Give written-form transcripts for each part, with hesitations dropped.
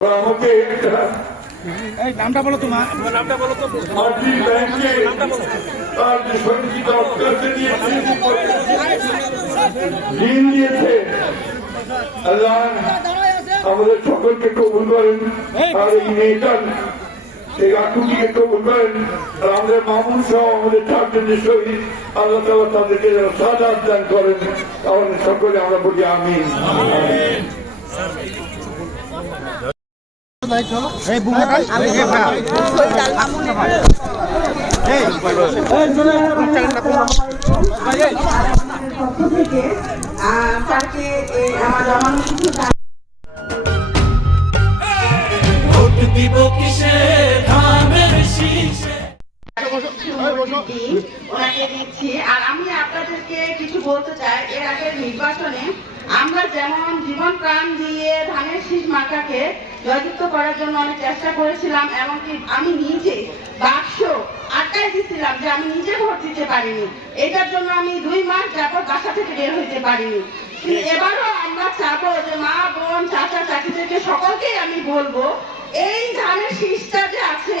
আমাকে এই নামটা বলো তোমার নামটা বলো তো মাটি ব্যাংকে নামটা বলো তার যে সঞ্চিত অর্থকে নিয়ে ঋণ দিয়েছে আল্লাহ আমাদের সকলকে কবুল করেন আর এই মেয়েটার এই আকুটিকে কবুল করেন আর আমাদের মামুন সহ আমাদের চারজনের শহীদ আল্লাহ তাআলা তাদেরকে যেন সাজাত দান করেন আমাদের সকলে আমরা বলি আমিন। ওনাকে দিচ্ছি। আর আমি আপনাদেরকে কিছু বলতে চাই, এর আগের নির্বাচনে আমরা যেমন জীবন প্রাণ দিয়ে ধানের শীষ মার্কাকে জয়যুক্ত করার জন্য অনেক চেষ্টা করেছিলাম, এমনকি আমি নিজে বাক্স আটকায় দিচ্ছিলাম যে আমি নিজে ভোট দিতে পারিনি। এটার জন্য আমি 2 মাস যাবত বাসা থেকে বের হইতে পারিনি। এবারও আমরা চাবো যে মা বোন চাচা চাচিদেরকে সকলকেই আমি বলবো, এই ধানের শীষটা যে আছে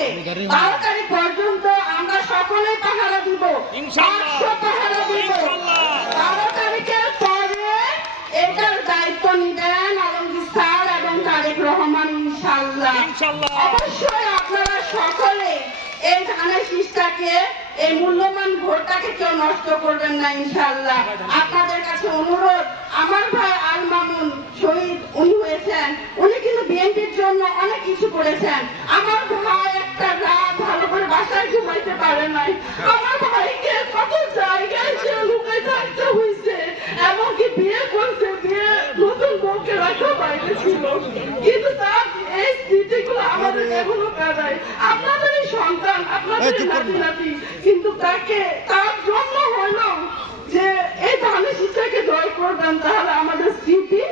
12 তারিখ পর্যন্ত আমরা সকলে পাহারা দিব, পাহারা দিব। 12 তারিখের পরে এটার দায়িত্ব নিবেন আলমগীর স্যার এবং তারেক রহমান ইনশাআল্লাহ। অবশ্যই আপনারা সকলে এই ধানের শীষটাকে, এই মূল্যবান ভোটটাকে কেউ নষ্ট করবেন না ইনশাআল্লাহ। আপনাদের কাছে অনুরোধ, আমার ভাই আল মামুন শহীদ উনি হয়েছেন, উনি কিন্তু বিএনপির জন্য অনেক কিছু করেছেন। আমার ভাই একটা রাত ভালো করে বাসায় ঘুমাইতে পারে নাই, আমার ভাইকে কত জায়গায় সে লুকায় থাকতে হয়েছে, এমনকি বিয়ে করছে, বিয়ে নতুন বউকে রাখা বাইরে ছিল, কিন্তু তার এই স্মৃতিগুলো আমাদের এখনো কাঁদায়। আপনাদের সন্তান, আপনাদের নাতি, কিন্তু তাকে তার জন্য হইল যে এই ধানের শীষটাকে জয় করবেন, তাহলে আমাদের স্মৃতি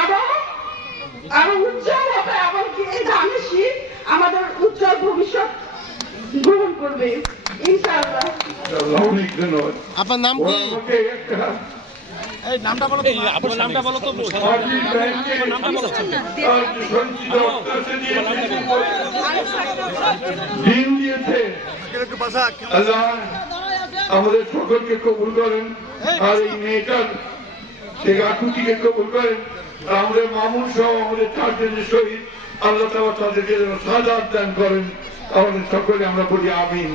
আরো উজ্জ্বল হবে, এমনকি এই ধানের শীষ আমাদের উজ্জ্বল ভবিষ্যৎ গ্রহণ করবে ইনশাআল্লাহ। অনেক ধন্যবাদ। আপনার নাম কি? আমাকে একটা এই নামটা বলো তো আপনার নামটা বলো তো মাটি ব্যাংকে নামটা বলো তার যে সঞ্চিত অর্থকে নিয়ে ঋণ দিয়েছে আল্লাহ আমাদের সকলকে কবুল করেন আর এই মেয়েটার সেই আকুটিকে কবুল করেন আর আমাদের মামুন সহ আমাদের চারজনের শহীদ আল্লাহ তাআলা তাদেরকে যেন সাজাত দান করেন আমাদের সকলে আমরা বলি আমিন।